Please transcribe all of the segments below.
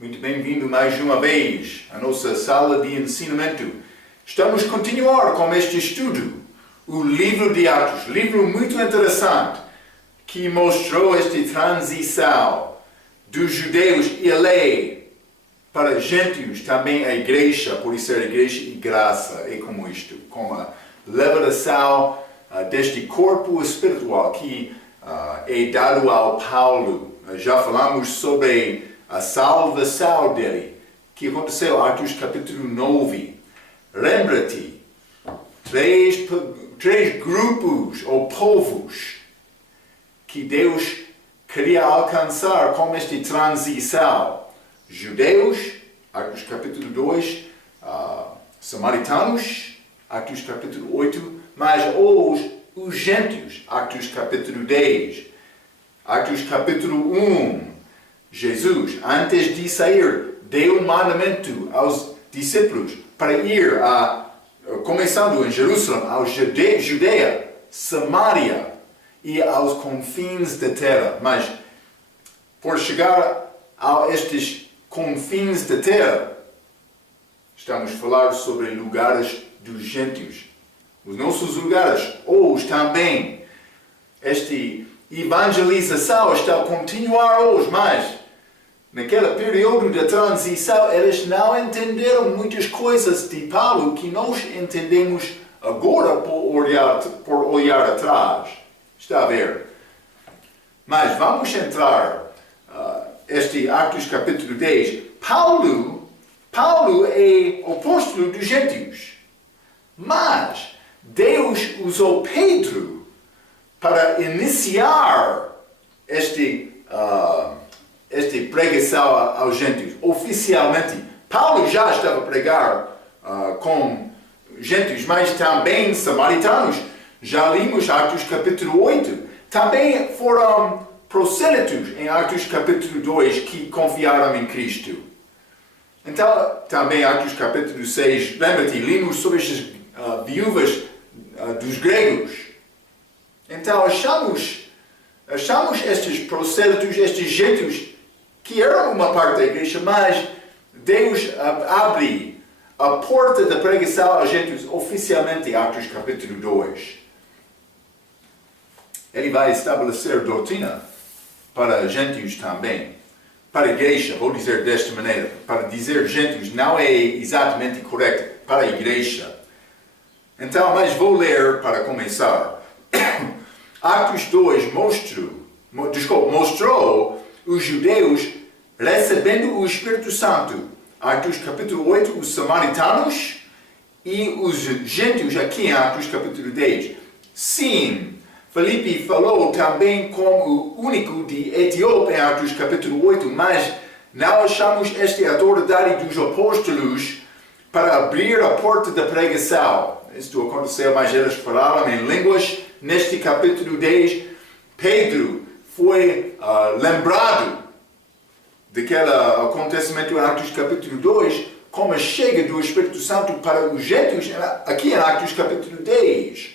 Muito bem-vindo mais uma vez à nossa sala de ensinamento. Estamos a continuar com este estudo, o livro de Atos, livro muito interessante, que mostrou esta transição dos judeus e a lei para gentios, também a igreja, por isso a igreja e graça, é como isto, como a liberação deste corpo espiritual que é dado ao Paulo. Já falamos sobre a salvação dele, que aconteceu em Atos capítulo 9. Lembra-te, três grupos ou povos que Deus queria alcançar com esta transição. Judeus, Atos capítulo 2, samaritanos, Atos capítulo 8, mas os gentios, Atos capítulo 10. Atos capítulo 1, Jesus, antes de sair, deu um mandamento aos discípulos para ir, começando em Jerusalém, ao Judeia, Samaria e aos confins da terra. Mas, por chegar a estes confins da terra, estamos a falar sobre lugares dos gentios. Os nossos lugares, hoje também, esta evangelização está a continuar hoje, mas naquele período da transição eles não entenderam muitas coisas de Paulo que nós entendemos agora por olhar atrás. Está a ver? Mas vamos entrar este Atos capítulo 10. Paulo é o apóstolo dos gentios. Mas Deus usou Pedro para iniciar esta pregação aos gentios. Oficialmente, Paulo já estava a pregar com gentios, mas também samaritanos. Já limos Atos capítulo 8. Também foram prosélitos em Atos capítulo 2 que confiaram em Cristo. Então, também Atos capítulo 6, lembra-te, limos sobre estas viúvas dos gregos. Então, achamos estes prosélitos, estes gentios, que eram uma parte da igreja, mas Deus abre a porta da pregação aos gentios oficialmente em Atos capítulo 2. Ele vai estabelecer doutrina para gentios também. Para a igreja, vou dizer desta maneira, para dizer gentios não é exatamente correto, para a igreja. Então, mas vou ler para começar. Atos 2 mostrou os judeus recebendo o Espírito Santo. Atos capítulo 8, os samaritanos e os gentios aqui em Atos capítulo 10. Sim, Filipe falou também como o único de Etiópia em Atos capítulo 8, mas não achamos esta autoridade dos apóstolos para abrir a porta da pregação. Isto aconteceu, mas eles falaram em línguas. Neste capítulo 10, Pedro foi lembrado daquele acontecimento em Atos capítulo 2, como a chega do Espírito Santo para os gentios, aqui em Atos capítulo 10.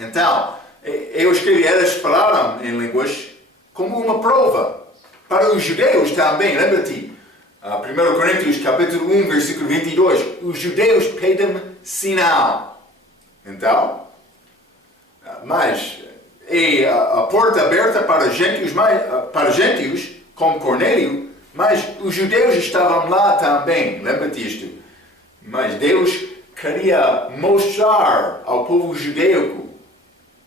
Então, eu escrevi, eles falaram em línguas como uma prova. Para os judeus também, lembra-te, 1 Coríntios capítulo 1, versículo 22, os judeus pedem sinal. Então, mas é a porta aberta para gentios, como Cornélio, mas os judeus estavam lá também, lembra-te isto. Mas Deus queria mostrar ao povo judaico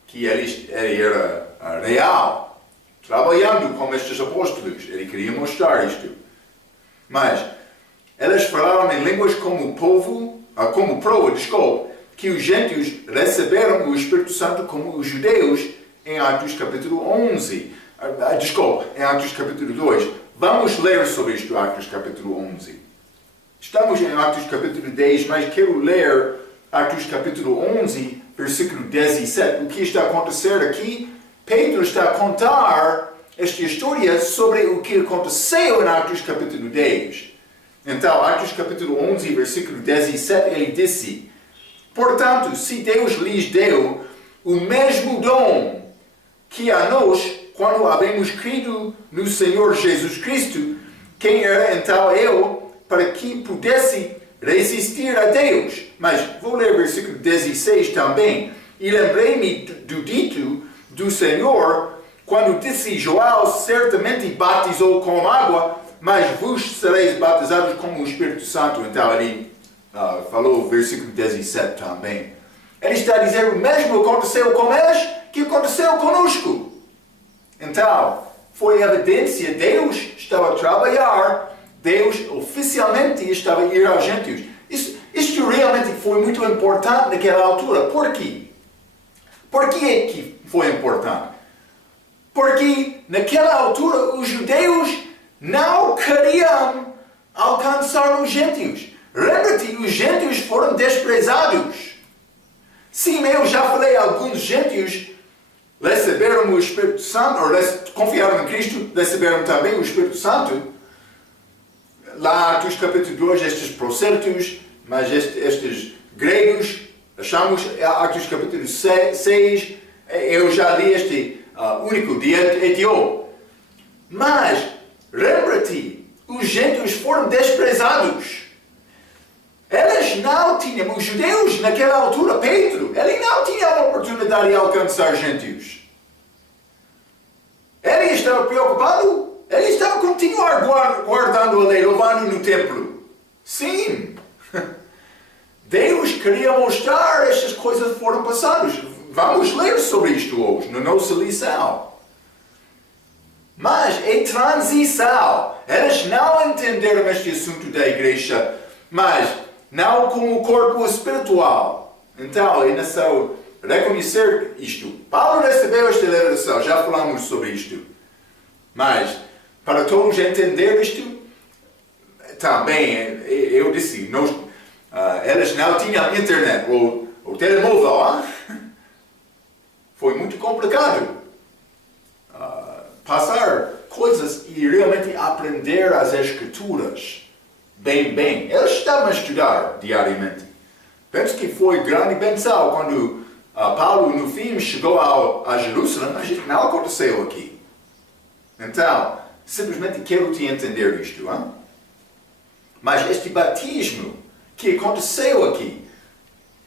que ele era real, trabalhando com estes apóstolos. Ele queria mostrar isto. Mas eles falaram em línguas como prova, que os gentios receberam o Espírito Santo como os judeus em Atos capítulo 11. Em Atos capítulo 2. Vamos ler sobre isto, Atos capítulo 11. Estamos em Atos capítulo 10, mas quero ler Atos capítulo 11, versículo 17. O que está a acontecer aqui? Pedro está a contar esta história sobre o que aconteceu em Atos capítulo 10. Então, Atos capítulo 11, versículo 17, ele disse: portanto, se Deus lhes deu o mesmo dom que a nós, quando havemos crido no Senhor Jesus Cristo, quem era então eu para que pudesse resistir a Deus. Mas vou ler o versículo 16 também. E lembrei-me do dito do Senhor, quando disse: Joel certamente batizou com água, mas vos sereis batizados com o Espírito Santo. Então ele falou o versículo 17 também. Ele está a dizer: o mesmo aconteceu com eles que aconteceu conosco. Então, foi evidência, Deus estava a trabalhar, Deus oficialmente estava a ir aos gentios. Isto realmente foi muito importante naquela altura. Por quê? Por que foi importante? Porque naquela altura os judeus não queriam alcançar os gentios. Lembra-te, os gentios foram desprezados. Sim, eu já falei, alguns gentios receberam o Espírito Santo, ou confiaram em Cristo, receberam também o Espírito Santo. Lá, Atos capítulo 2, estes prosélitos, mas estes gregos, achamos Atos capítulo 6, eu já li este único de Etiópia. Mas, lembra-te, os gentios foram desprezados. Eles não tinham, os judeus naquela altura, Pedro, ele não tinha a oportunidade de alcançar gentios. Ele estava preocupado, ele estava a continuar guardando a lei, louvando no templo. Sim. Deus queria mostrar estas coisas foram passadas. Vamos ler sobre isto hoje, na nossa lição. Mas é transição. Eles não entenderam este assunto da igreja, mas não como corpo espiritual. Então, é necessário reconhecer isto. Paulo recebeu esta revelação, já falamos sobre isto. Mas, para todos entender isto, também, eu disse, eles não tinham internet ou telemóvel. Foi muito complicado passar coisas e realmente aprender as escrituras bem. Eles estavam a estudar diariamente. Penso que foi grande benção quando Paulo, no fim, chegou a Jerusalém, mas isso não aconteceu aqui. Então, simplesmente quero te entender isto. Hein? Mas este batismo que aconteceu aqui,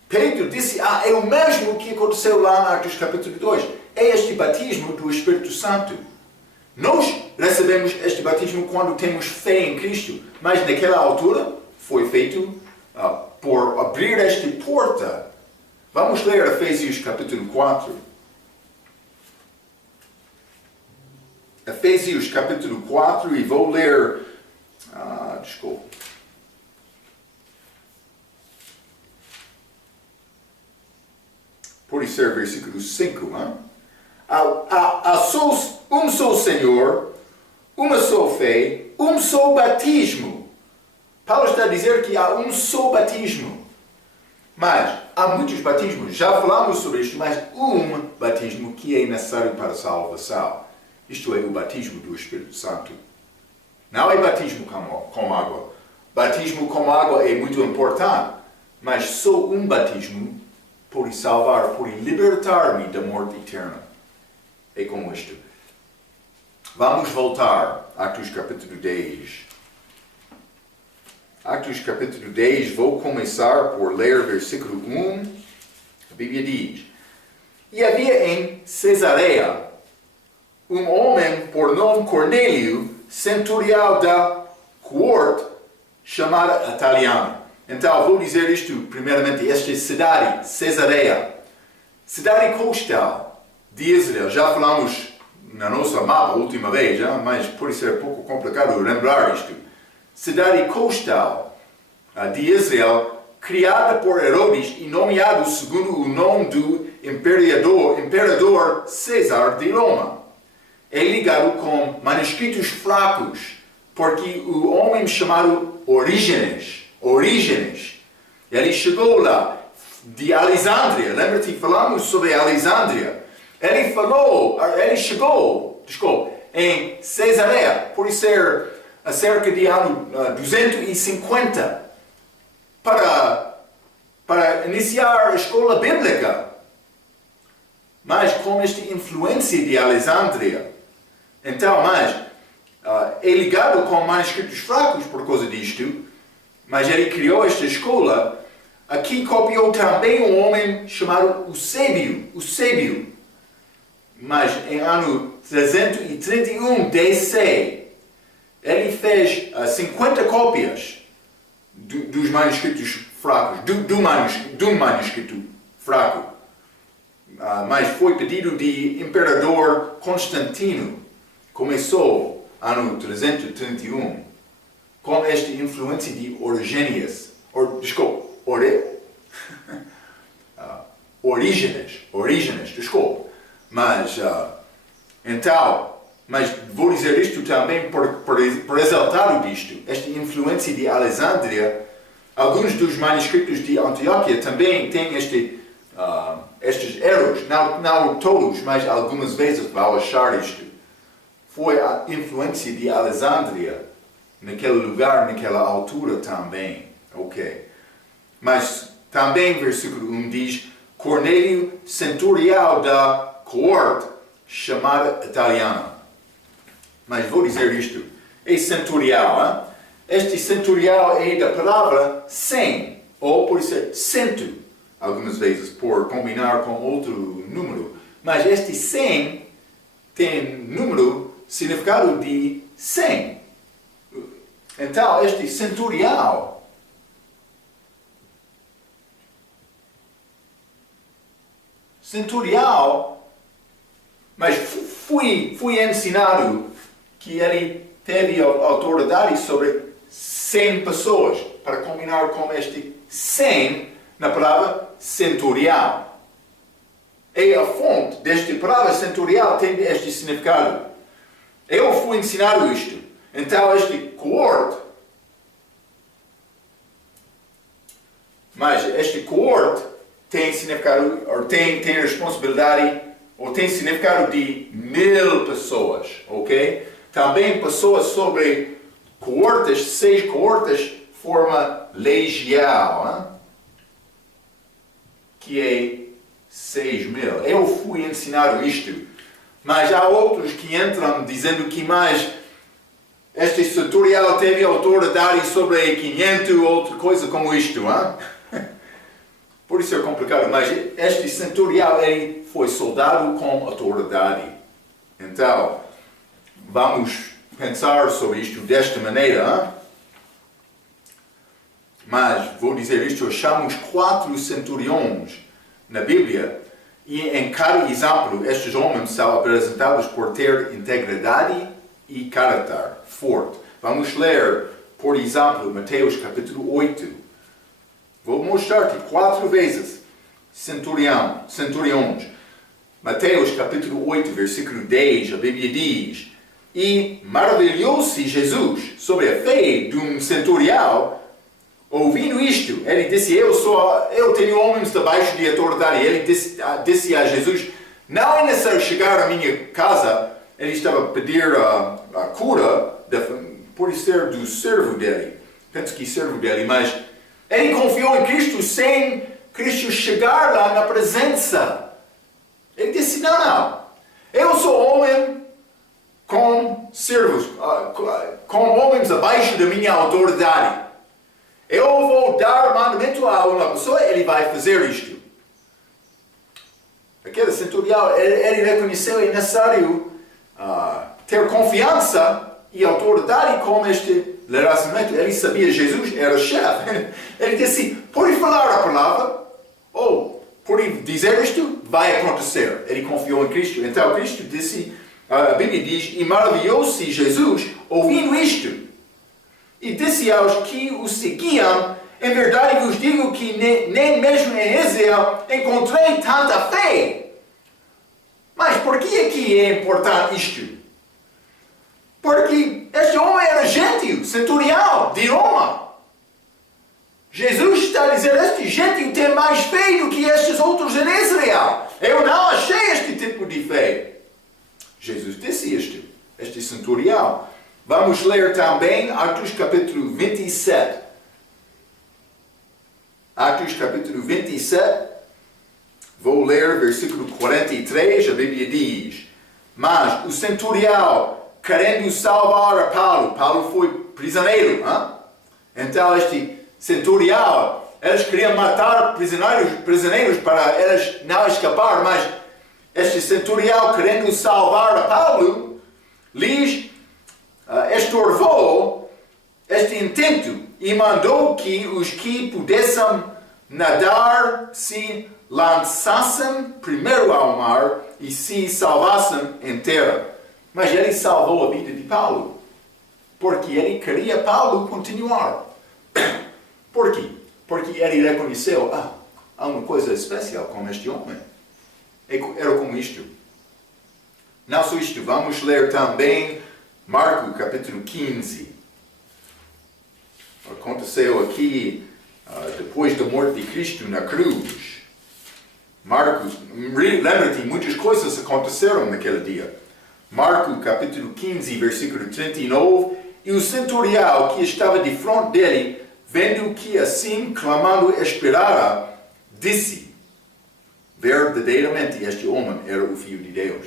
Pedro disse, é o mesmo que aconteceu lá em Atos capítulo 2. É este batismo do Espírito Santo. Nós recebemos este batismo quando temos fé em Cristo, mas naquela altura foi feito por abrir esta porta. Vamos ler Efésios capítulo 4. Efésios capítulo 4 e vou ler... desculpa. Pode ser versículo 5. Há um só Senhor, uma só fé, um só batismo. Paulo está a dizer que há um só batismo. Mas há muitos batismos, já falamos sobre isto, mas um batismo que é necessário para a salvação. Isto é o batismo do Espírito Santo. Não é batismo com água. Batismo com água é muito importante, mas só um batismo pode salvar, pode libertar-me da morte eterna. É como isto. Vamos voltar a Atos capítulo 10. Atos capítulo 10, vou começar por ler versículo 1. A Bíblia diz: E havia em Cesareia um homem por nome Cornélio, centurião da coorte, chamada Italiana. Então, vou dizer isto primeiramente. Esta cidade, Cesareia, cidade costal de Israel. Já falamos na nossa mapa a última vez, mas pode ser um pouco complicado lembrar isto. Cidade costal de Israel, criada por Herodes e nomeado segundo o nome do imperador César de Roma. É ligado com manuscritos fracos, porque o homem chamado Orígenes, ele chegou lá de Alexandria. Lembra-te, falamos sobre Alexandria. Ele chegou em Cesareia, por ser a cerca de ano 250, para iniciar a escola bíblica, mas com esta influência de Alexandria. Então, mas é ligado com manuscritos fracos por causa disto, mas ele criou esta escola. Aqui copiou também um homem chamado Eusébio. Mas em ano 331 DC, ele fez 50 cópias dos manuscritos fracos, do manuscrito fraco. Mas foi pedido de imperador Constantino. Começou ano 331 com esta influência de Orígenes, desculpa. Mas vou dizer isto também por exaltar disto, esta influência de Alexandria. Alguns dos manuscritos de Antioquia também têm estes erros, não todos, mas algumas vezes vão achar isto. Foi a influência de Alexandria naquele lugar, naquela altura também. Ok. Mas também versículo 1 diz: Cornélio, centurião da coorte chamada italiana. Mas vou dizer isto. É centurião, hein? Este centurião é da palavra 100, ou pode ser 100, algumas vezes, por combinar com outro número. Mas este 100 tem número significado de 100. Então, este centurião mas fui ensinado que ele teve autoridade sobre 100 pessoas, para combinar com este 100 na palavra centurião. E a fonte desta palavra centurião tem este significado. Eu fui ensinado isto. Então este coorte, mas este coorte tem significado, ou tem responsabilidade, ou tem significado de 1000 pessoas, ok? Também pessoas sobre coortes, 6 coortes, forma legião, hein? Que é 6.000. Eu fui ensinado isto, mas há outros que entram dizendo que mais este centurião teve autoridade sobre 500 ou outra coisa como isto, hein? Por isso é complicado, mas este centurião ele foi soldado com autoridade. Então, vamos pensar sobre isto desta maneira. Hein? Mas vou dizer isto, achamos 4 centuriões na Bíblia e em cada exemplo estes homens são apresentados por ter integridade e caráter forte. Vamos ler, por exemplo, Mateus capítulo 8. Vou mostrar-te 4 vezes centuriões. Mateus capítulo 8, versículo 10, a Bíblia diz: E maravilhou-se Jesus sobre a fé de um centurião. Ouvindo isto, ele disse: eu tenho homens debaixo de autoridade. Ele disse a Jesus: não é necessário chegar à minha casa. Ele estava a pedir a cura, por ser do servo dele. Penso que servo dele, mas ele confiou em Cristo sem Cristo chegar lá na presença. Ele disse: não. Eu sou homem com servos, com homens abaixo da minha autoridade. Eu vou dar mandamento a uma pessoa, ele vai fazer isto. Aquele centurião, ele reconheceu que é necessário ter confiança e autoridade com este relacionamento. Ele sabia que Jesus era chefe. Ele disse: pode falar a palavra, ou pode dizer isto, vai acontecer. Ele confiou em Cristo. Então Cristo disse, a Bíblia diz: e maravilhou-se Jesus ouvindo isto. E disse aos que o seguiam: em verdade vos digo que nem mesmo em Israel encontrei tanta fé. Mas por que aqui é importante isto? Porque este homem era gentio, centurião de Roma. Jesus está a dizer: este gentio tem mais fé do que estes outros em Israel. Eu não achei este tipo de fé. Jesus disse isto, este centurião. Vamos ler também Atos capítulo 27. Atos capítulo 27. Vou ler versículo 43. A Bíblia diz: mas o centurião querendo salvar a Paulo. Paulo foi prisioneiro. Então este centurião, eles queriam matar prisioneiros para eles não escapar, mas este centurião, querendo salvar a Paulo, lhes estorvou este intento e mandou que os que pudessem nadar se lançassem primeiro ao mar e se salvassem em terra. Mas ele salvou a vida de Paulo, porque ele queria Paulo continuar. Por quê? Porque ele reconheceu, há uma coisa especial com este homem. Era como isto. Não só isto, vamos ler também Marcos capítulo 15. Aconteceu aqui, depois da morte de Cristo na cruz. Marcos, lembra-te, muitas coisas aconteceram naquele dia. Marcos capítulo 15, versículo 39. E o centurião que estava de frente dele, vendo que assim clamando esperara, disse: verdadeiramente este homem era o Filho de Deus.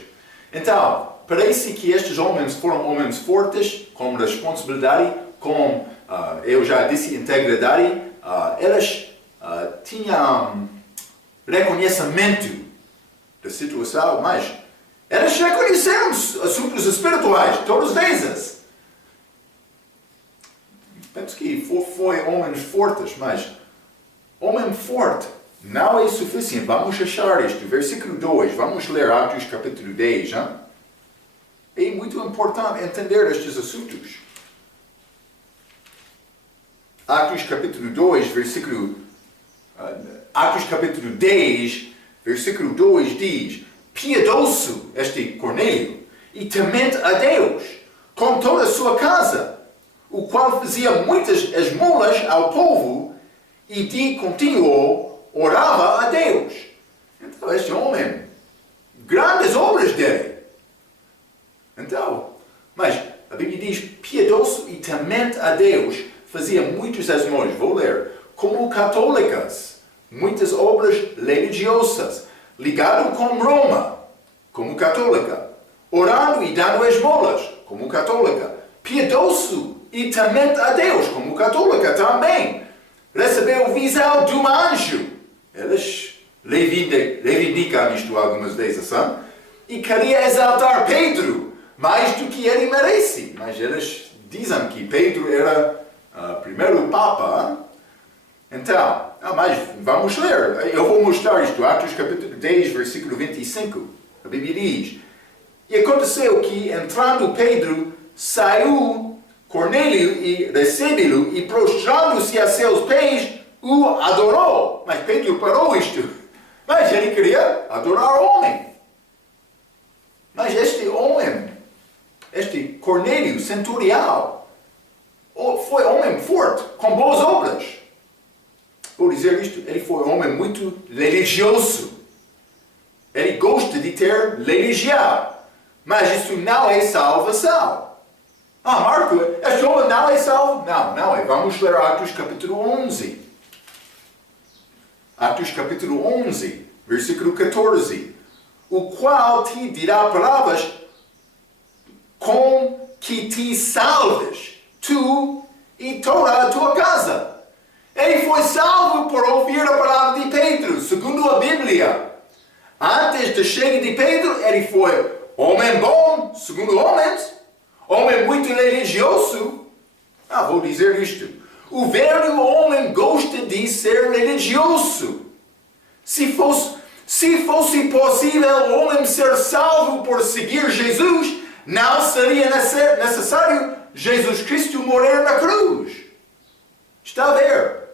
Então, parece que estes homens foram homens fortes, com responsabilidade, com, eu já disse, integridade. Eles tinham reconhecimento da situação, mas eles reconheceram assuntos espirituais, todas as vezes. Penso que foi homens fortes, mas homem forte não é suficiente. Vamos achar isto. Versículo 2, vamos ler Atos capítulo 10. É muito importante entender estes assuntos. Atos capítulo 2, Atos capítulo 10, versículo 2 diz: piedoso este Cornélio e temente a Deus com toda a sua casa, o qual fazia muitas esmolas ao povo e de contínuo orava a Deus. Então este homem, grandes obras dele. Então, mas a Bíblia diz piedoso e temente a Deus, fazia muitas esmolas. Vou ler. Como católicas, muitas obras religiosas, ligado com Roma, como católica, orando e dando esmolas, como católica, piedoso e temente a Deus, como católica também. Recebeu visão de um anjo. Eles reivindicam isto algumas vezes, e queria exaltar Pedro mais do que ele merece. Mas eles dizem que Pedro era o primeiro Papa. Então, mas vamos ler. Eu vou mostrar isto. Atos capítulo 10, versículo 25. A Bíblia diz: e aconteceu que, entrando Pedro, saiu Cornélio e recebeu-o, e prostrando-se a seus pés, o adorou. Mas Pedro parou isto. Mas ele queria adorar o homem. Mas este homem, este Cornélio, centurião, foi homem forte, com boas obras. Vou dizer isto, ele foi um homem muito religioso. Ele gosta de ter religião. Mas isso não é salvação. Marco, este homem não é salvo? Não é. Vamos ler Atos capítulo 11. Atos capítulo 11, versículo 14. O qual te dirá palavras com que te salves, tu e toda a tua casa. Ele foi salvo por ouvir a palavra de Pedro, segundo a Bíblia. Antes da chegada de Pedro, ele foi homem bom, segundo homens, homem muito religioso. Vou dizer isto. O velho homem gosta de ser religioso. Se fosse possível o homem ser salvo por seguir Jesus, não seria necessário Jesus Cristo morrer na cruz. Está a ver?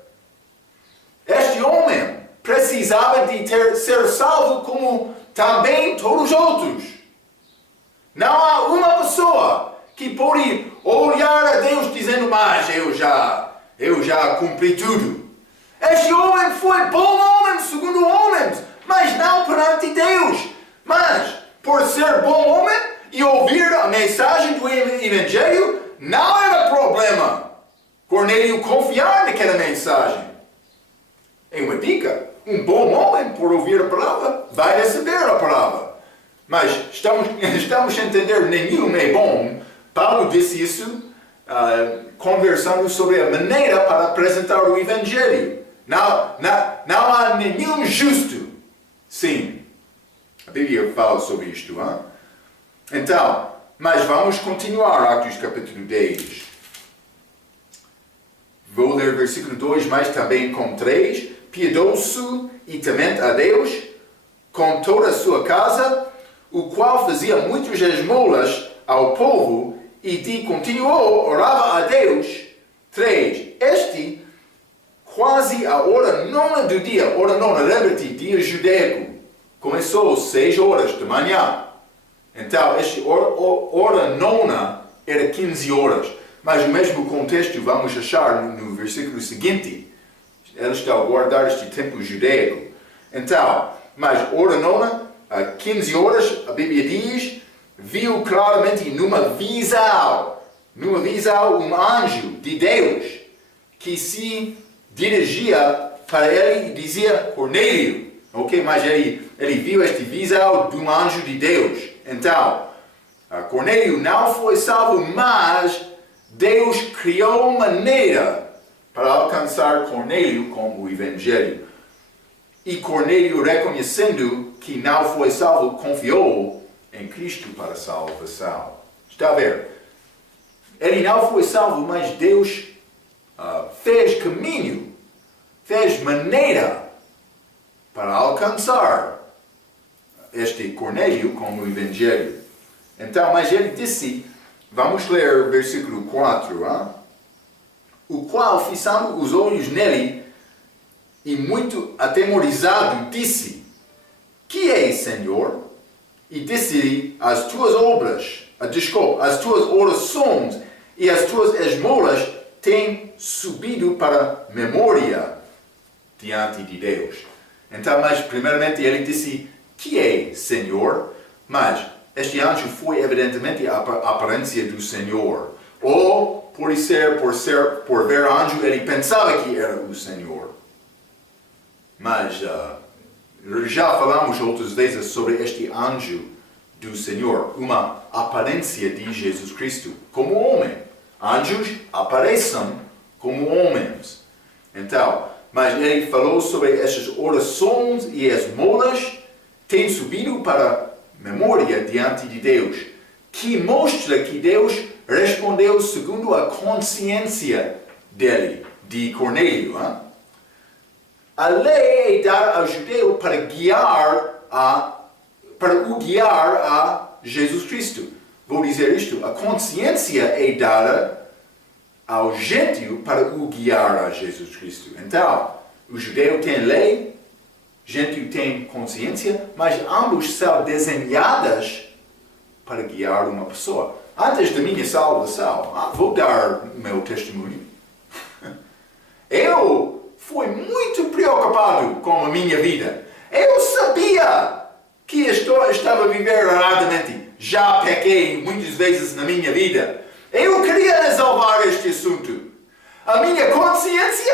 Este homem precisava de ser salvo como também todos os outros. Não há uma pessoa que pode olhar a Deus dizendo: mas eu já cumpri tudo. Este homem foi bom homem, segundo homens, mas não perante Deus. Mas, por ser bom homem e ouvir a mensagem do Evangelho, não era problema Cornélio confiar naquela mensagem. É uma dica. Um bom homem, por ouvir a palavra, vai receber a palavra. Mas estamos a entender, nenhum é bom Paulo disse isso conversando sobre a maneira para apresentar o Evangelho. Não há nenhum justo. Sim, a Bíblia fala sobre isto. Hein? Então, mas vamos continuar, Atos capítulo 10. Vou ler versículo 2, mas também com 3. Piedoso e temente a Deus, com toda a sua casa, o qual fazia muitas esmolas ao povo, e de continuou, orava a Deus. 3. Este, quase a hora nona do dia, hora nona, lembra-te, dia judaico, começou 6 horas da manhã. Então, esta hora nona era 15 horas. Mas o mesmo contexto vamos achar no versículo seguinte. Ele está a guardar este tempo judaico. Então, mas hora nona, 15 horas, a Bíblia diz, viu claramente numa visão, um anjo de Deus que se dirigia para ele e dizia, Cornélio. Ok, mas ele viu este visão de um anjo de Deus. Então, Cornélio não foi salvo, mas Deus criou maneira para alcançar Cornélio com o Evangelho. E Cornélio, reconhecendo que não foi salvo, confiou em Cristo para a salvação. Está a ver? Ele não foi salvo, mas Deus fez caminho, fez maneira para alcançar este Cornélio com o Evangelho. Então, mas ele disse, vamos ler o versículo 4, o qual, fixando os olhos nele, e muito atemorizado, disse, que é, Senhor? E disse-lhe, as tuas obras, as tuas orações e as tuas esmolas têm subido para memória diante de Deus. Então, mas primeiramente ele disse, que é, Senhor? Mas este anjo foi evidentemente a aparência do Senhor. Ou, por ver anjo, ele pensava que era o Senhor. Mas já falamos outras vezes sobre este anjo do Senhor, uma aparência de Jesus Cristo como homem. Anjos aparecem como homens. Então, mas ele falou sobre essas orações e esmolas têm subido para memória diante de Deus, que mostra que Deus respondeu segundo a consciência dele, de Cornélio. A lei é dada ao judeu para o guiar a Jesus Cristo. Vou dizer isto, a consciência é dada ao gentio para o guiar a Jesus Cristo. Então, o judeu tem lei, o gentio tem consciência, mas ambos são desenhadas para guiar uma pessoa. Antes da minha salvação, vou dar o meu testemunho. Eu fui muito preocupado com a minha vida. Eu sabia que estava a viver erradamente. Já pequei muitas vezes na minha vida. Eu queria resolver este assunto. A minha consciência,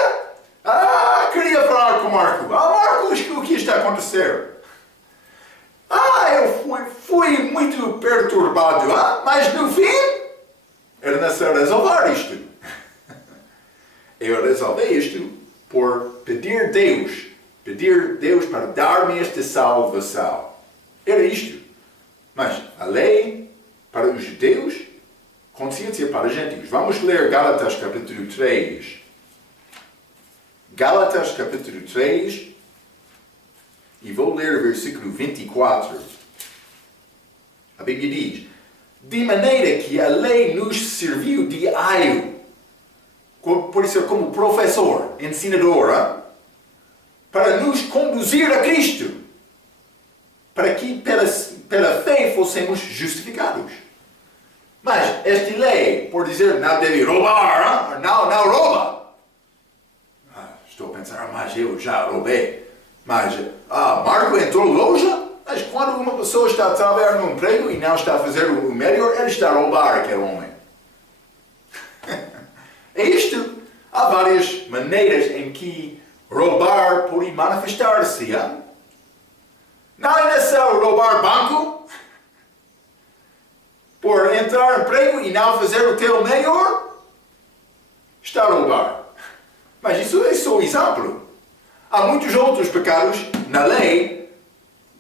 queria falar com Marco. Marco, o que está a acontecer? Eu fui muito perturbado, mas no fim, era necessário resolver isto. Eu resolvi isto por pedir Deus para dar-me esta salvação. Era isto. Mas a lei para os judeus, consciência para os gentios. Vamos ler Gálatas capítulo 3. Gálatas capítulo 3. E vou ler o versículo 24. A Bíblia diz, de maneira que a lei nos serviu de aio, por ser como professor, ensinador, para nos conduzir a Cristo, para que pela fé fossemos justificados. Mas esta lei, por dizer não deve roubar, não rouba. Estou a pensar, mas eu já roubei. Mas Marco entrou loja, mas quando uma pessoa está a trabalhar no emprego e não está a fazer o melhor, ele está a roubar aquele homem. É isto. Há várias maneiras em que roubar pode manifestar-se. Não é necessário roubar banco. tentar emprego e não fazer o teu melhor, está a roubar. Mas isso é só um exemplo. Há muitos outros pecados na lei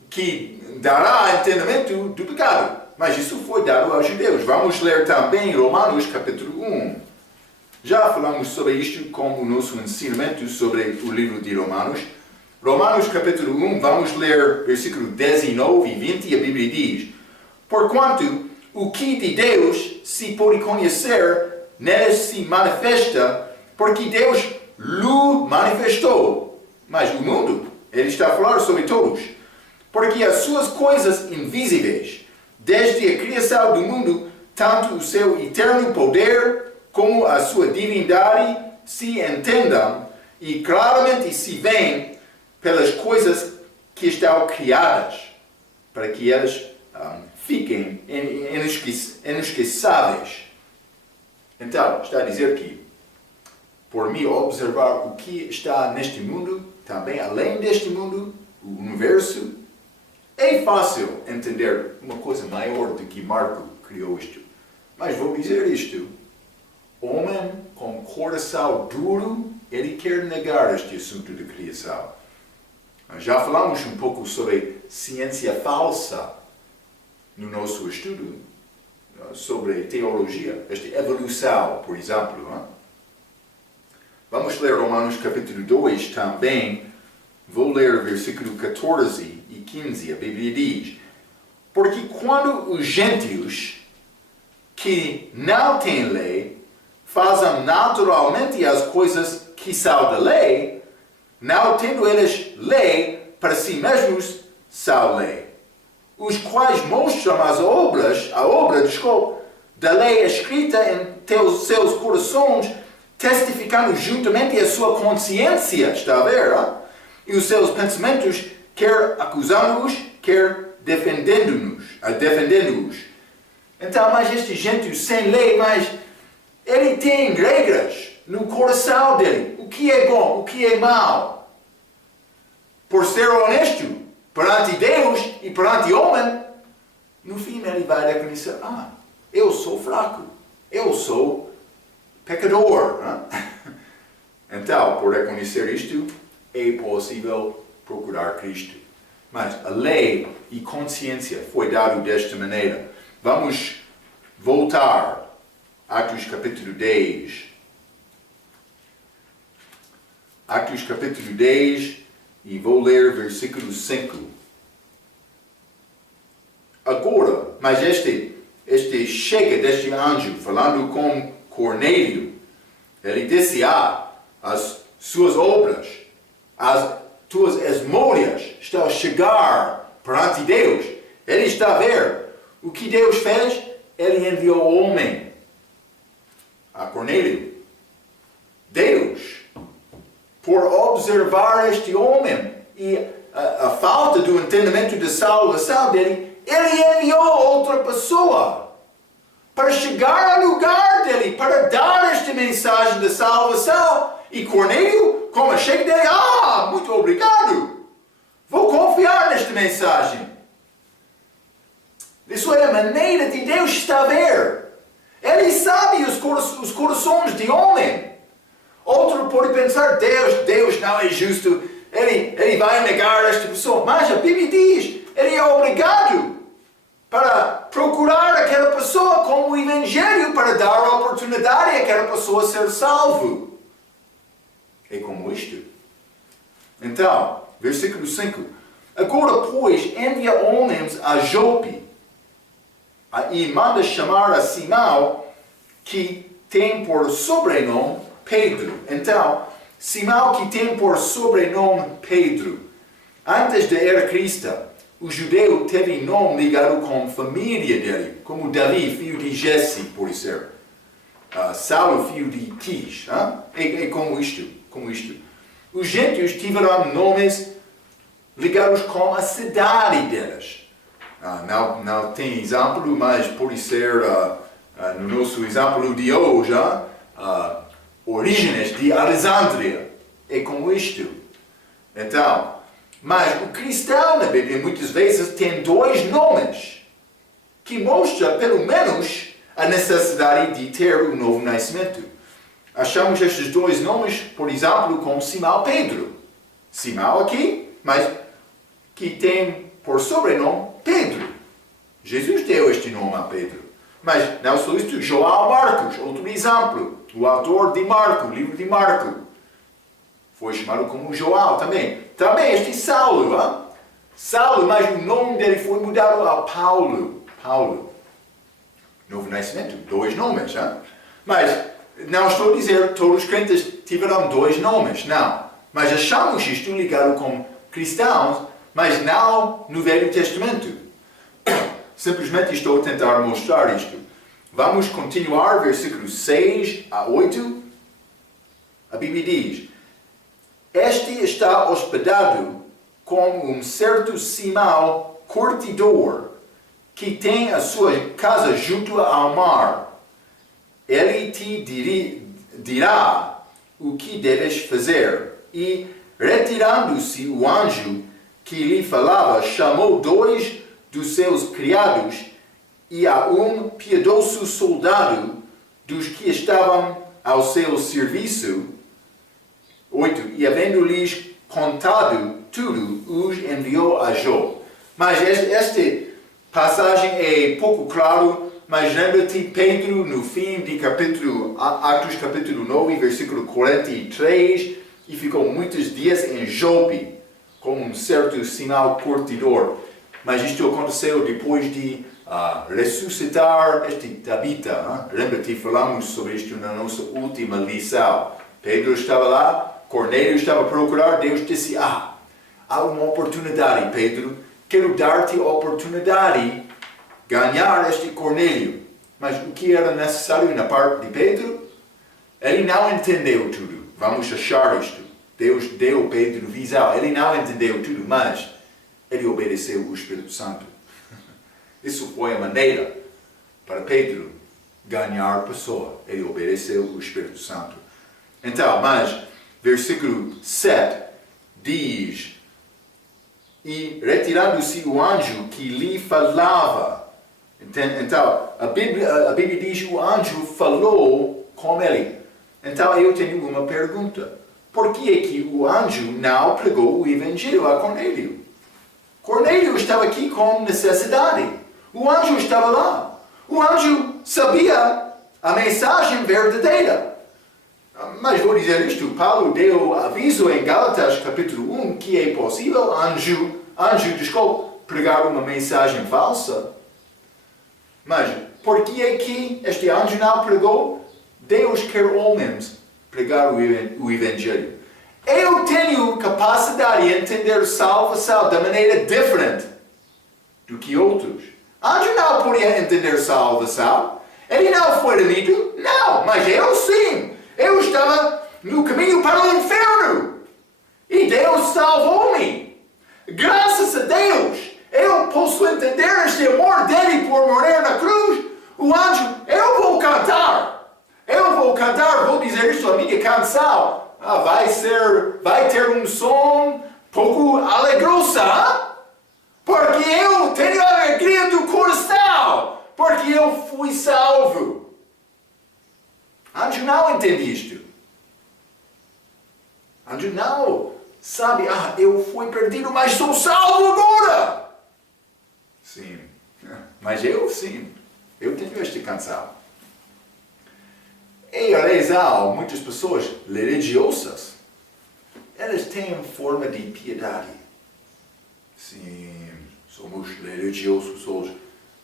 que dará entendimento do pecado. Mas isso foi dado aos judeus. Vamos ler também Romanos capítulo 1. Já falamos sobre isto como nosso ensinamento sobre o livro de Romanos. Romanos capítulo 1, vamos ler versículo 19 e 20, e a Bíblia diz: porquanto o que de Deus se pode conhecer, neles se manifesta, porque Deus lhe manifestou. Mas o mundo, ele está a falar sobre todos. Porque as suas coisas invisíveis, desde a criação do mundo, tanto o seu eterno poder como a sua divindade se entendam e claramente se veem pelas coisas que estão criadas, para que elas fiquem inesquecíveis. Então, está a dizer que, por mim observar o que está neste mundo, também além deste mundo, o universo, é fácil entender uma coisa maior do que Marco criou isto. Mas vou dizer isto: homem com coração duro, ele quer negar este assunto de criação. Já falamos um pouco sobre ciência falsa no nosso estudo, sobre teologia, esta evolução, por exemplo. Vamos ler Romanos capítulo 2 também. Vou ler versículo 14 e 15. A Bíblia diz: porque quando os gentios que não têm lei fazem naturalmente as coisas que são da lei, não tendo eles lei, para si mesmos são lei, os quais mostram a obra da lei escrita em seus corações, testificando juntamente a sua consciência, está a ver? E os seus pensamentos, quer acusando-os, quer defendendo-os. Então, mas este gente sem lei, mas ele tem regras no coração dele. O que é bom, o que é mau. Por ser honesto perante Deus e perante homem, no fim ele vai reconhecer: eu sou fraco, eu sou pecador. Então, por reconhecer isto, é possível procurar Cristo. Mas a lei e consciência foi dado desta maneira. Vamos voltar. Atos capítulo 10. Atos capítulo 10, e vou ler versículo 5. Agora, mas este chega deste anjo falando com Cornélio. Ele disse: as suas obras, as tuas esmolhas estão a chegar perante Deus. Ele está a ver o que Deus fez. Ele enviou o homem a Cornélio. Deus, por observar este homem e a falta do entendimento da salvação dele, ele enviou outra pessoa para chegar ao lugar dele, para dar esta mensagem da salvação. E Cornélio, como chega dele: muito obrigado, vou confiar nesta mensagem. Isso é a maneira de Deus estar a ver. Ele sabe os corações de homem. Outro pode pensar: Deus não é justo, ele vai negar esta pessoa. Mas a Bíblia diz: ele é obrigado para procurar aquela pessoa com o Evangelho, para dar a oportunidade àquela pessoa ser salvo. É como isto. Então, versículo 5. Agora, pois, envia homens a Jope e manda chamar a Simão, que tem por sobrenome Pedro. Então, Simão, que tem por sobrenome Pedro, antes de era cristão, o judeu teve nome ligado com a família dele, como Davi, filho de Jesse, por ser. Saulo, filho de Quis. É como isto. Os gentios tiveram nomes ligados com a cidade deles. Não tem exemplo, mas pode ser, no nosso exemplo de hoje, Orígenes de Alexandria. É como isto. Então, mas o cristão na Bíblia muitas vezes tem dois nomes, que mostra pelo menos a necessidade de ter um novo nascimento. Achamos estes dois nomes, por exemplo, como Simão Pedro. Simão aqui, mas que tem por sobrenome Pedro. Jesus deu este nome a Pedro. Mas não só isto, João Marcos, outro exemplo. O autor de Marco, o livro de Marco. Foi chamado como João também. Também este Saulo. Hein? Saulo, mas o nome dele foi mudado a Paulo. Paulo. Novo nascimento, dois nomes. Hein? Mas não estou a dizer que todos os crentes tiveram dois nomes, não. Mas achamos isto ligado com cristãos, mas não no Velho Testamento. Simplesmente estou a tentar mostrar isto. Vamos continuar, versículos 6 a 8. A Bíblia diz: Este está hospedado com um certo Simão curtidor, que tem a sua casa junto ao mar. Ele te dirá o que deves fazer. E, retirando-se o anjo que lhe falava, chamou dois dos seus criados e a um piedoso soldado dos que estavam ao seu serviço. 8. E havendo-lhes contado tudo, os enviou a Jope. Mas esta passagem é pouco claro, mas lembra-te Pedro no fim de Atos capítulo 9, versículo 43, e ficou muitos dias em Jope, com um certo Simão curtidor. Mas isto aconteceu depois de ressuscitar este Tabita. Lembra-te, falamos sobre isto na nossa última lição. Pedro estava lá, Cornélio estava a procurar, Deus disse: há uma oportunidade, Pedro, quero dar-te a oportunidade de ganhar este Cornélio. Mas o que era necessário na parte de Pedro? Ele não entendeu tudo. Vamos achar isto. Deus deu a Pedro visão. Ele não entendeu tudo, mas ele obedeceu o Espírito Santo. Isso foi a maneira para Pedro ganhar a pessoa. Ele obedeceu o Espírito Santo. Então, mas, versículo 7 diz: E retirando-se o anjo que lhe falava. Então, a Bíblia diz que o anjo falou com ele. Então, eu tenho uma pergunta. Por que é que o anjo não pregou o Evangelho a Cornélio? Cornélio estava aqui com necessidade. O anjo estava lá. O anjo sabia a mensagem verdadeira. Mas vou dizer isto, Paulo deu aviso em Gálatas capítulo 1 que é possível anjo pregar uma mensagem falsa. Mas por que é que este anjo não pregou? Deus quer homens pregar o Evangelho. Eu tenho capacidade de entender salvação da maneira diferente do que outros. Anjo não podia entender salvação. Ele não foi remido? Não, mas eu sim. Eu estava no caminho para o inferno. E Deus salvou-me. Graças a Deus, eu posso entender este amor dele por morrer na cruz. O anjo, eu vou cantar, vou dizer isto, a minha canção. Vai ter um som pouco alegrosa, porque eu tenho a alegria do coração, porque eu fui salvo. Anjo não entende isto. Anjo não sabe, eu fui perdido, mas sou salvo agora. Sim, mas eu sim, eu tenho esta canção. E aliás, muitas pessoas religiosas, elas têm forma de piedade. Sim, somos religiosos hoje,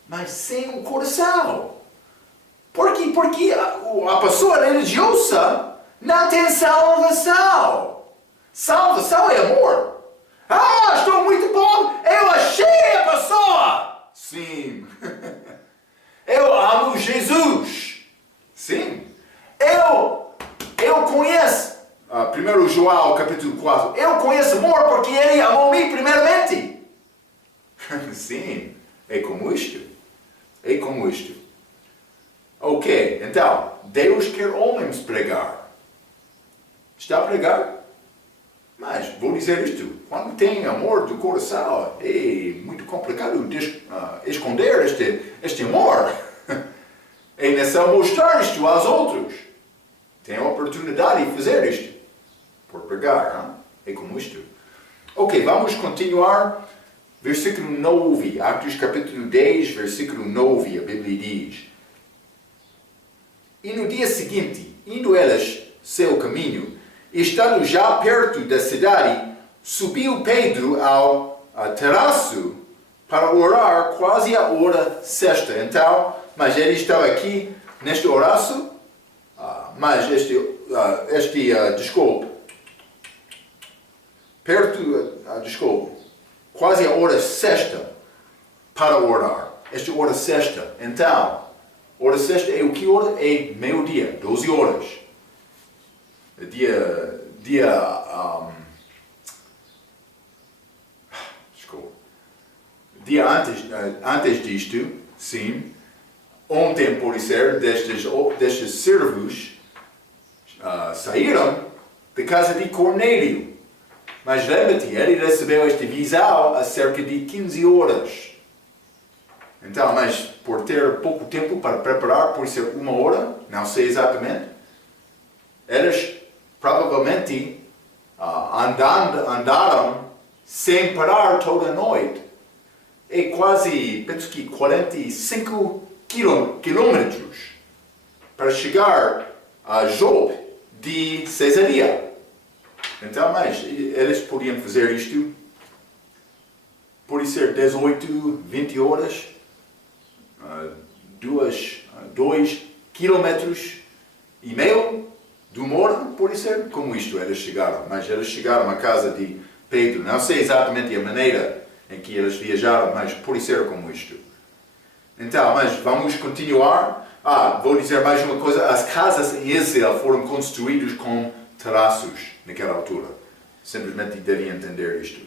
mas sem o coração. Por quê? Porque a pessoa religiosa não tem salvação. Salvação é amor. Estou muito bom, eu achei a pessoa. Sim. Eu amo Jesus. Sim. Eu conheço, 1 João capítulo 4, eu conheço amor porque ele amou-me primeiramente. Sim, é como isto. Ok, então, Deus quer homens pregar. Está a pregar? Mas, vou dizer isto, quando tem amor do coração, é muito complicado esconder este amor. É começa a mostrar isto aos outros. Tem a oportunidade de fazer isto. Por pregar, hein? É como isto. Ok, vamos continuar. Versículo 9, Atos capítulo 10, versículo 9, a Bíblia diz: E no dia seguinte, indo elas seu caminho, estando já perto da cidade, subiu Pedro ao terraço para orar quase a hora sexta. Então, mas ele estava aqui neste oraço, mas quase a hora sexta para orar. Esta hora sexta. Então, hora sexta é o que hora? É meio-dia, 12 horas. Dia antes disto, sim, ontem, por ser, destes servos saíram da casa de Cornélio. Mas lembra-te, ele recebeu esta visão há cerca de 15 horas. Então, mas por ter pouco tempo para preparar, por ser 1 hora, não sei exatamente, eles provavelmente andaram sem parar toda a noite. É quase, penso que 45 quilômetros para chegar a Jope de Cesareia. Então, mas eles podiam fazer isto, pode ser 18, 20 horas, 2 quilômetros e meio de 1 hora, pode ser como isto eles chegaram. Mas eles chegaram à casa de Pedro, não sei exatamente a maneira em que eles viajaram, mas pode ser como isto. Então, mas vamos continuar. Vou dizer mais uma coisa, as casas em Israel foram construídas com terraços naquela altura. Simplesmente devem entender isto.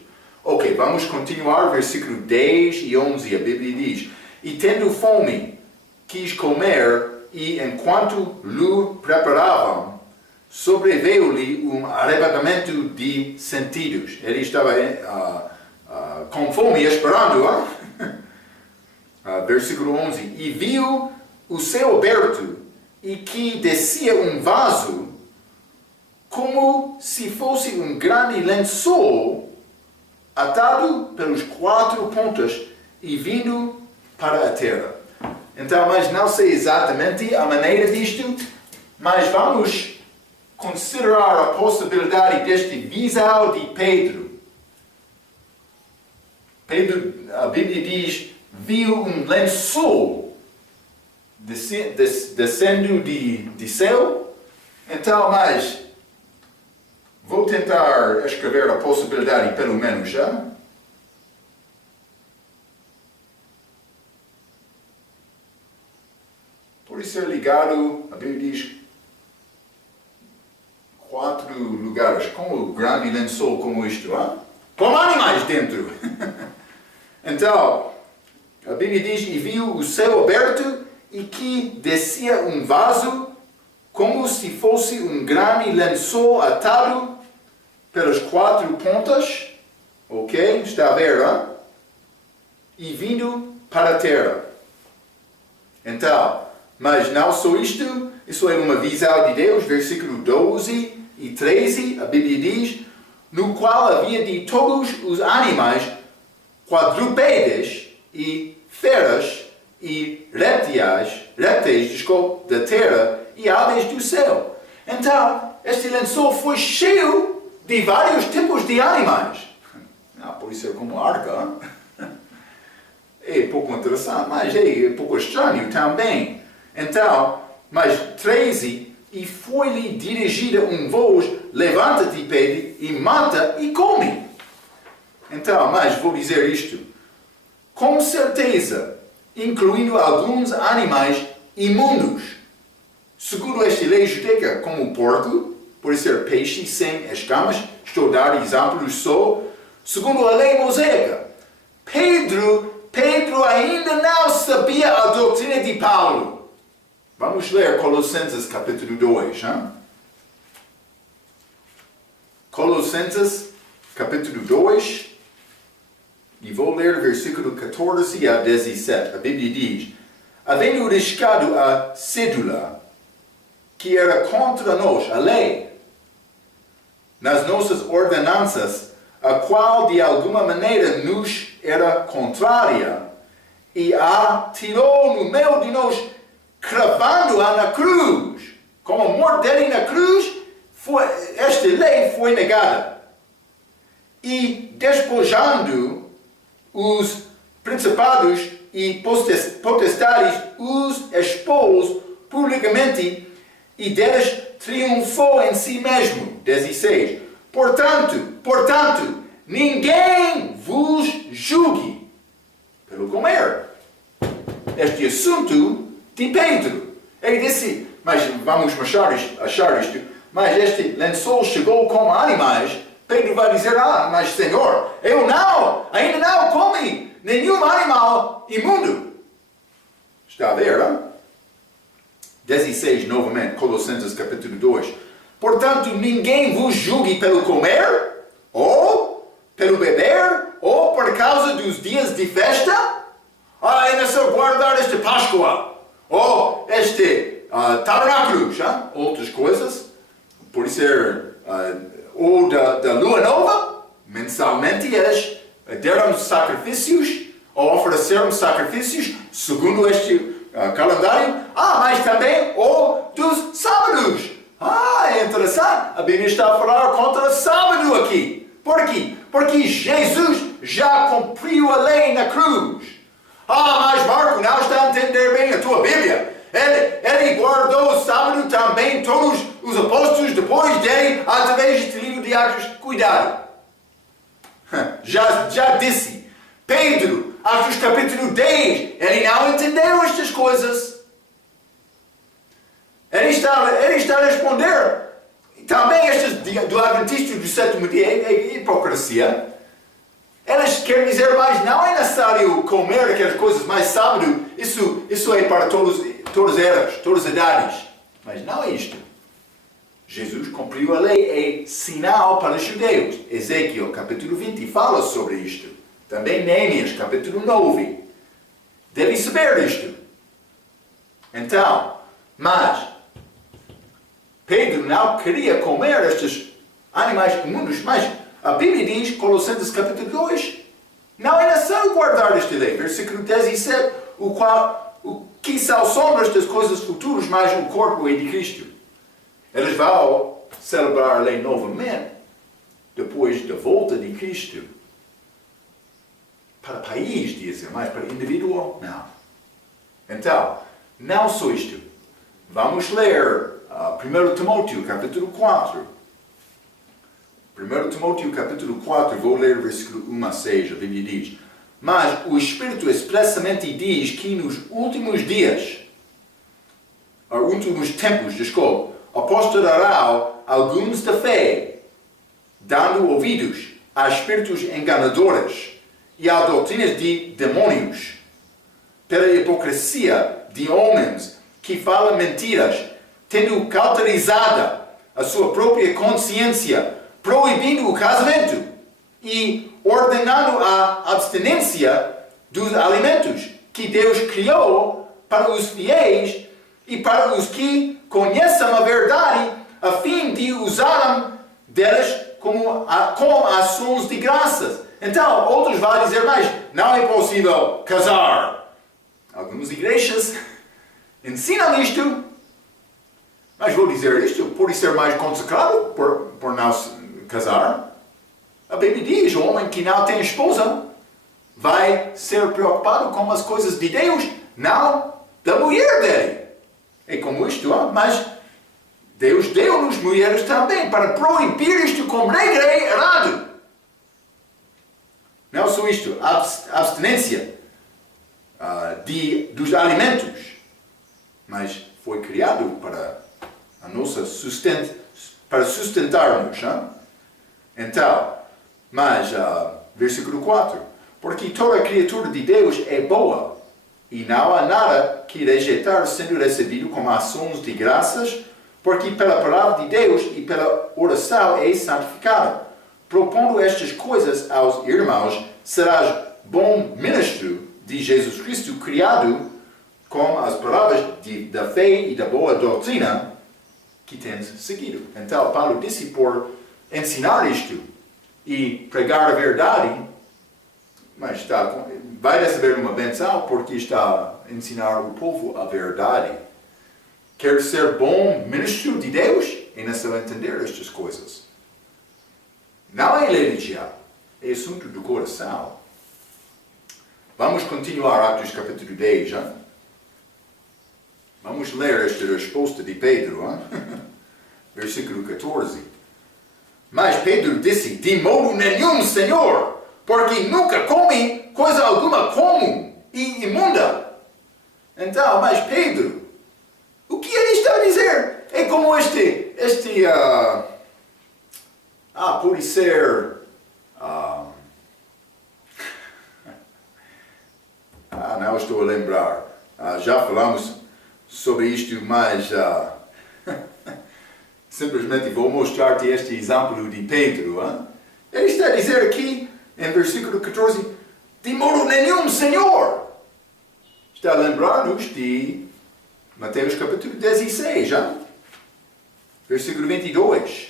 Ok, vamos continuar, versículo 10 e 11, a Bíblia diz: E tendo fome, quis comer, e enquanto lhe preparavam, sobreveio-lhe um arrebatamento de sentidos. Ele estava com fome, esperando. Versículo 11: E viu o céu aberto, e que descia um vaso, como se fosse um grande lençol, atado pelos 4 pontas e vindo para a terra. Então, mas não sei exatamente a maneira disto, mas vamos considerar a possibilidade deste visão de Pedro. Pedro, a Bíblia diz, viu um lençol descendo de céu. Então, mas vou tentar escrever a possibilidade pelo menos já. Pode ser ligado, a Bíblia diz, 4 lugares, com o grande lençol como isto, com animais dentro. Então, a Bíblia diz, e viu o céu aberto e que descia um vaso, como se fosse um grande lençol atado pelas 4 pontas, ok? Está a ver, e vindo para a terra. Então, mas não só isto, isso é uma visão de Deus, versículo 12 e 13, a Bíblia diz, no qual havia de todos os animais, quadrúpedes e feras e répteis da terra e aves do céu. Então, este lençol foi cheio de vários tipos de animais. Pode ser como arca. É pouco interessante, mas é pouco estranho também. Então, mas 13, e foi-lhe dirigida voz, levanta-te, Pedro, e mata e come. Então, mas vou dizer isto. Com certeza, incluindo alguns animais imundos. Segundo esta lei judaica, como o porco, pode ser peixe sem escamas, estou a dar exemplos só. Segundo a lei mosaica, Pedro ainda não sabia a doutrina de Paulo. Vamos ler Colossenses capítulo 2. Colossenses capítulo 2. E vou ler versículo 14 a 17. A Bíblia diz: havendo riscado a cédula, que era contra nós, a lei, nas nossas ordenanças, a qual de alguma maneira nos era contrária, e a tirou no meio de nós, cravando-a na cruz. Com a morte dele na cruz, esta lei foi negada. E despojando os principados e potestades, os expôs publicamente e deles triunfou em si mesmo. 16. Portanto, ninguém vos julgue pelo comer. Este assunto de Pedro. Ele disse, mas vamos achar isto, mas este lençol chegou como animais. Pedro vai dizer, mas Senhor, ainda não comi nenhum animal imundo. Está a ver, hein? 16 novamente, Colossenses capítulo 2. Portanto, ninguém vos julgue pelo comer, ou pelo beber, ou por causa dos dias de festa. Ainda só guardar esta Páscoa, ou este tabernáculos, outras coisas. Por ser, ou da lua nova, mensalmente eles deram sacrifícios, ou ofereceram sacrifícios, segundo este calendário, mas também o dos sábados. É interessante, a Bíblia está a falar contra o sábado aqui. Por quê? Porque Jesus já cumpriu a lei na cruz. Mas Marco não está a entender bem a tua Bíblia. Ele guardou o sábado também, todos os apóstolos depois dele, através deste livro de Atos. Cuidado. Já disse. Pedro, Atos capítulo 10, ele não entendeu estas coisas. Ele está a responder. Também estes do Adventista do sétimo dia é hipocrisia. Eles querem dizer, mas não é necessário comer aquelas coisas, mas sábado, isso é para todas eras, todas as idades. Mas não é isto. Jesus cumpriu a lei, é sinal para os judeus. Ezequiel capítulo 20 fala sobre isto. Também Neemias capítulo 9. Deve saber isto. Então, mas Pedro não queria comer estes animais imundos, mas a Bíblia diz, Colossenses capítulo 2, não é necessário guardar esta lei. Versículo 17, o que são sombras das coisas futuras, mas o corpo é de Cristo. Eles vão celebrar a lei novamente, depois da volta de Cristo. Para o país, dizem, mas para o indivíduo, não. Então, não só isto. Vamos ler 1 Timóteo, capítulo 4. 1 Timóteo, capítulo 4, vou ler o versículo 1 a 6, a Bíblia diz: mas o Espírito expressamente diz que nos últimos dias, últimos tempos, apostarão alguns da fé, dando ouvidos a espíritos enganadores e a doutrinas de demônios, pela hipocrisia de homens que falam mentiras, tendo cauterizada a sua própria consciência, proibindo o casamento e ordenando a abstinência dos alimentos que Deus criou para os fiéis e para os que conhecem a verdade, a fim de usarem deles como ações de graças. Então, outros vão dizer, mas não é possível casar. Algumas igrejas ensinam isto, mas vou dizer isto, pode ser mais consacrado por não casar. A Bíblia diz, o homem que não tem esposa vai ser preocupado com as coisas de Deus, não da mulher dele. É como isto, mas Deus deu-nos mulheres também para proibir isto como regra é errado. Não só isto, abstinência dos alimentos, mas foi criado para a nossa para sustentar-nos. Então, mas, versículo 4, porque toda criatura de Deus é boa, e não há nada que rejeitar sendo recebido como ações de graças, porque pela palavra de Deus e pela oração é santificada. Propondo estas coisas aos irmãos, serás bom ministro de Jesus Cristo, criado com provas da fé e da boa doutrina que tens seguido. Então, Paulo disse por ensinar isto e pregar a verdade, mas vai receber uma benção porque está a ensinar o povo a verdade. Quer ser bom ministro de Deus? É necessário entender estas coisas. Não é religião, é assunto do coração. Vamos continuar Atos capítulo 10, hein? Vamos ler esta resposta de Pedro, hein? Versículo 14. Mas Pedro disse, de modo nenhum, Senhor, porque nunca comi coisa alguma comum e imunda. Então, mas Pedro, o que ele está a dizer? É como pode ser, não estou a lembrar, já falamos sobre isto, mas simplesmente vou mostrar-te este exemplo de Pedro. Hein? Ele está a dizer aqui, em versículo 14, de modo nenhum, Senhor. Está a lembrar-nos de Mateus capítulo 16, hein? Versículo 22.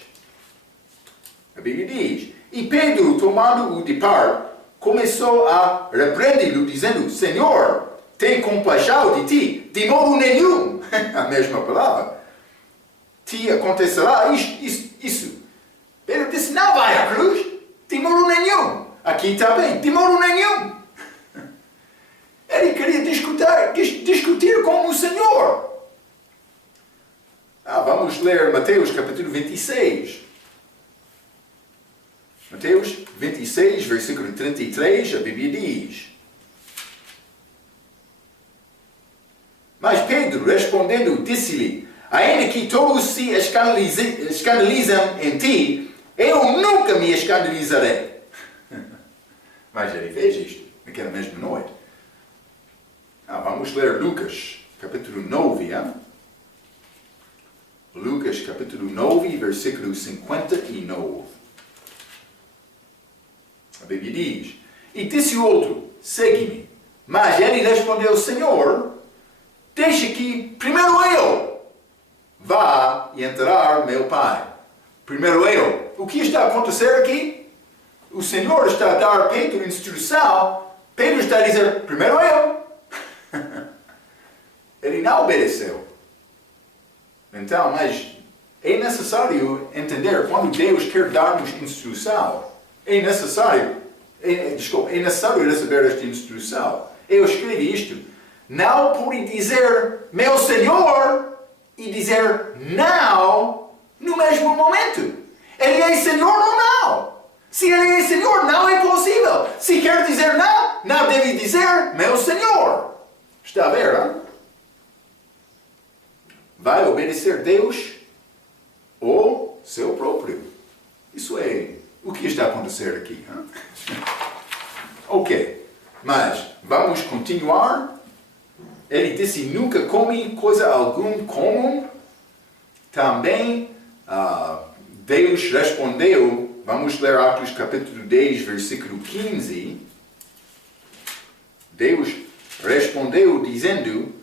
A Bíblia diz, e Pedro, tomando-o de parte, começou a repreendê-lo, dizendo, Senhor, tem compaixão de ti, de modo nenhum, a mesma palavra, te acontecerá isso. Pedro disse, não vai à cruz, de modo nenhum. Aqui também, de modo nenhum. Ele queria discutir com o Senhor. Vamos ler Mateus capítulo 26. Mateus 26, versículo 33, a Bíblia diz, mas Pedro, respondendo, disse-lhe, ainda que todos se escandalizam em ti, eu nunca me escandalizarei. Mas ele fez isto naquela mesma noite. Vamos ler Lucas, capítulo 9. Hein? Lucas, capítulo 9, versículo 59. A Bíblia diz, e disse o outro, segue-me. Mas ele respondeu, Senhor, deixa que primeiro eu vá e enterrar meu pai. Primeiro eu. O que está a acontecer aqui? O Senhor está a dar a Pedro instrução. Pedro está a dizer, primeiro eu. Ele não obedeceu. Então, mas é necessário entender quando Deus quer dar-nos instrução. É necessário receber esta instrução. Eu escrevi isto. Não pode dizer, meu Senhor, e dizer não no mesmo momento. Ele é Senhor ou não? Se Ele é Senhor, não é possível. Se quer dizer não, não deve dizer, meu Senhor. Está a ver, hein? Vai obedecer Deus ou seu próprio. Isso é o que está a acontecer aqui. Hein? Ok, mas vamos continuar. Ele disse, nunca comi coisa alguma comum. Também Deus respondeu, vamos ler Atos capítulo 10, versículo 15. Deus respondeu dizendo,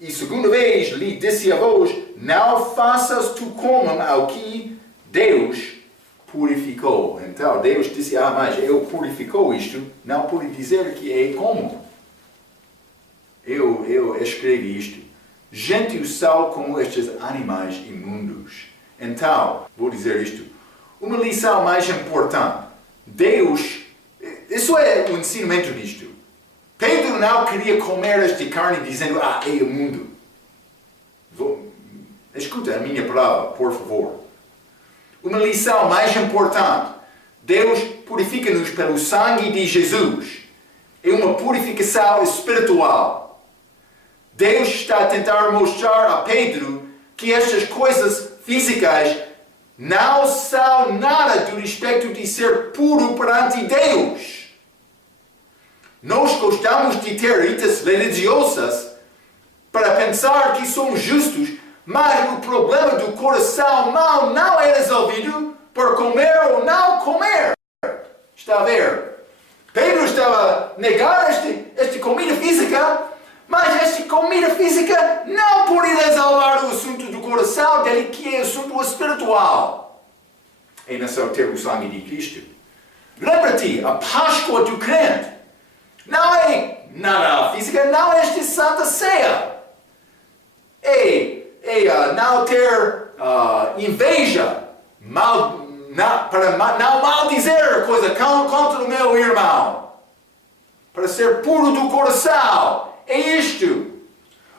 e segunda vez lhe disse a voz, não faças tu como ao que Deus purificou. Então Deus disse, mas eu purificou isto, não pode dizer que é como. Eu escrevi isto. Gentios são como estes animais imundos. Então, vou dizer isto. Uma lição mais importante. Deus, isso é o ensinamento disto. Pedro não queria comer esta carne dizendo, é imundo. Escuta a minha palavra, por favor. Uma lição mais importante. Deus purifica-nos pelo sangue de Jesus. É uma purificação espiritual. Deus está a tentar mostrar a Pedro que estas coisas físicas não são nada do respeito de ser puro perante Deus. Nós gostamos de ter ritos religiosas para pensar que somos justos, mas o problema do coração mau não é resolvido por comer ou não comer. Está a ver? Pedro estava a negar esta comida física, mas comida física não por resolver o assunto do coração dele, que é o assunto espiritual. É nesse ter o sangue de Cristo. Lembra-te, a Páscoa do crente não é nada física, não é esta Santa Ceia. Não ter inveja, para não maldizer coisa contra o meu irmão, para ser puro do coração. É isto.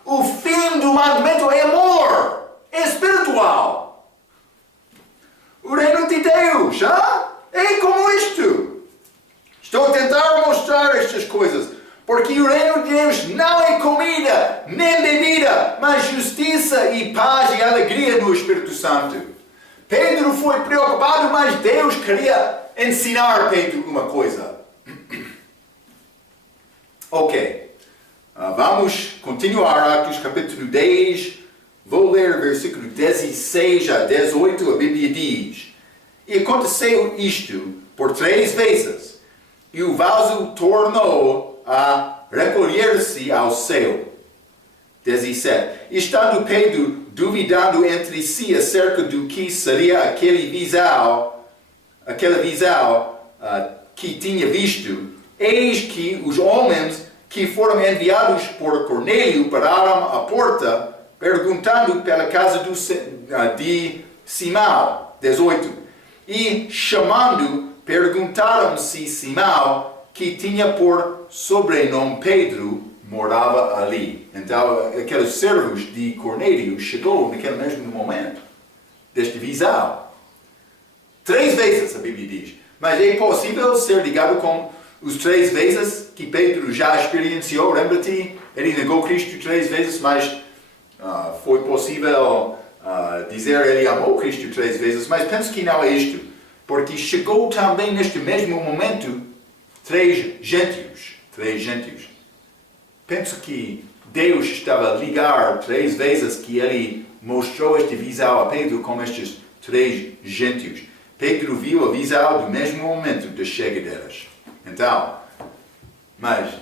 O fim do mandamento é amor, é espiritual. O reino de Deus, é como isto. Estou a tentar mostrar estas coisas, porque o reino de Deus não é comida, nem bebida, mas justiça e paz e alegria no Espírito Santo. Pedro foi preocupado, mas Deus queria ensinar Pedro uma coisa. Ok. Vamos continuar Atos capítulo 10. Vou ler versículo 16 a 18. A Bíblia diz: E aconteceu isto por 3 vezes, e o vaso tornou a recolher-se ao céu. 17. Estando Pedro duvidando entre si acerca do que seria aquela visão que tinha visto, eis que os homens que foram enviados por Cornélio pararam à porta, perguntando pela casa de Simão. 18. E chamando, perguntaram se Simão, que tinha por sobrenome Pedro, morava ali. Então, aqueles servos de Cornélio chegou naquele mesmo momento desta visão. 3 vezes a Bíblia diz. Mas é possível ser ligado com os 3 vezes que Pedro já experienciou. Lembra-te? Ele negou Cristo 3 vezes, mas foi possível dizer ele amou Cristo 3 vezes. Mas penso que não é isto. Porque chegou também neste mesmo momento 3 gentios. Penso que Deus estava a ligar 3 vezes que ele mostrou esta visão a Pedro com estes 3 gentios. Pedro viu a visão do mesmo momento da chegada delas. Então, mas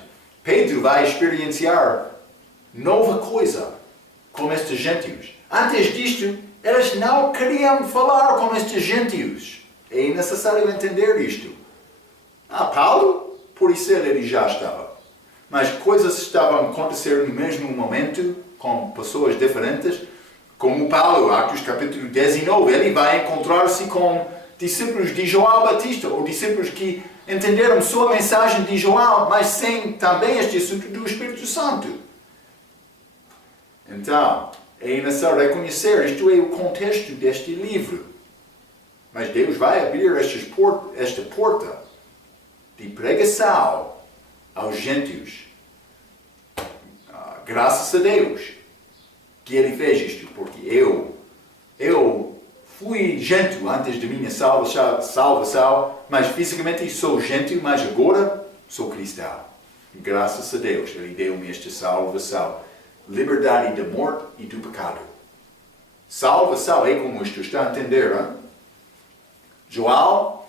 Pedro vai experienciar nova coisa com estes gentios. Antes disto, eles não queriam falar com estes gentios. É necessário entender isto. Paulo, por isso ele já estava. Mas coisas estavam a acontecer no mesmo momento, com pessoas diferentes, como Paulo, Atos capítulo 19, ele vai encontrar-se com discípulos de João Batista, ou discípulos que entenderam só a mensagem de João, mas sem também este assunto do Espírito Santo. Então, é necessário reconhecer, isto é o contexto deste livro. Mas Deus vai abrir esta porta de pregação aos gentios. Graças a Deus que Ele fez isto, porque eu fui gentio antes de minha salvação, mas fisicamente sou gentio, mas agora sou cristão. Graças a Deus, Ele deu-me esta salvação, liberdade da morte e do pecado. Salvação é como isto, está a entender? Hein? João,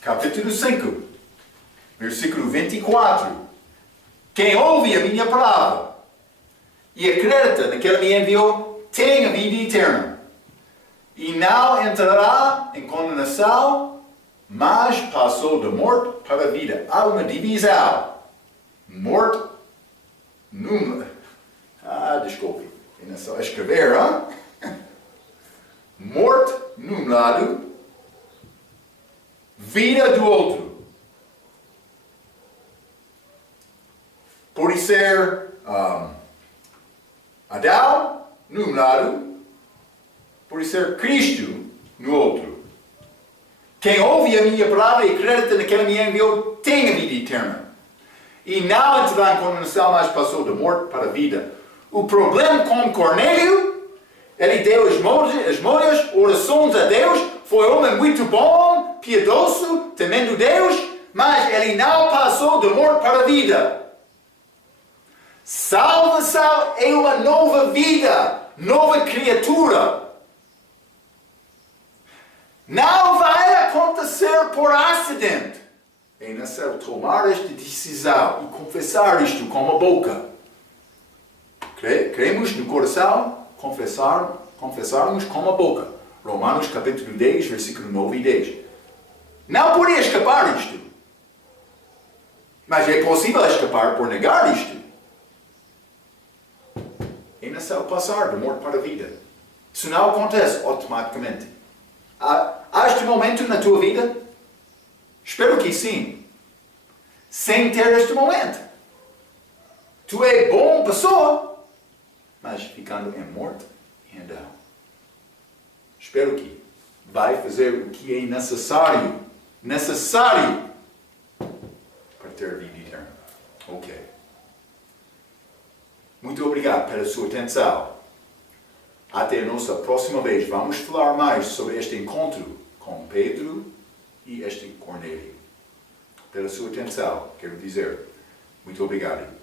capítulo 5, versículo 24. Quem ouve a minha palavra e acredita naquele que me enviou, tem a vida eterna. E não entrará em condenação, mas passou da morte para a vida. Há uma divisão. Morte desculpe. É só escrever, hein? Morte num lado, vida do outro. Pode ser Adão num lado, pode ser Cristo no outro. Quem ouve a minha palavra e acredita naquele que me enviou tem a vida eterna. E não entrará em condenação, mas passou da morte para a vida. O problema com Cornélio, ele deu esmolas, orações a Deus, foi um homem muito bom, piedoso, temendo Deus, mas ele não passou da morte para a vida. Salvação é uma nova vida, nova criatura. Não vai acontecer por acidente. É necessário tomar esta decisão e confessar isto com a boca. cremos no coração, confessarmos com a boca. Romanos capítulo 10, versículo 9 e 10. Não podia escapar disto. Mas é possível escapar por negar isto. É necessário passar da morte para a vida. Isso não acontece automaticamente. Há este momento na tua vida? Espero que sim. Sem ter este momento. Tu é boa pessoa, mas ficando em morte e em down. Espero que vai fazer o que é necessário para ter vida eterna. Ok. Muito obrigado pela sua atenção. Até a nossa próxima vez. Vamos falar mais sobre este encontro com Pedro e este Cornélio. Pela sua atenção, quero dizer, muito obrigado.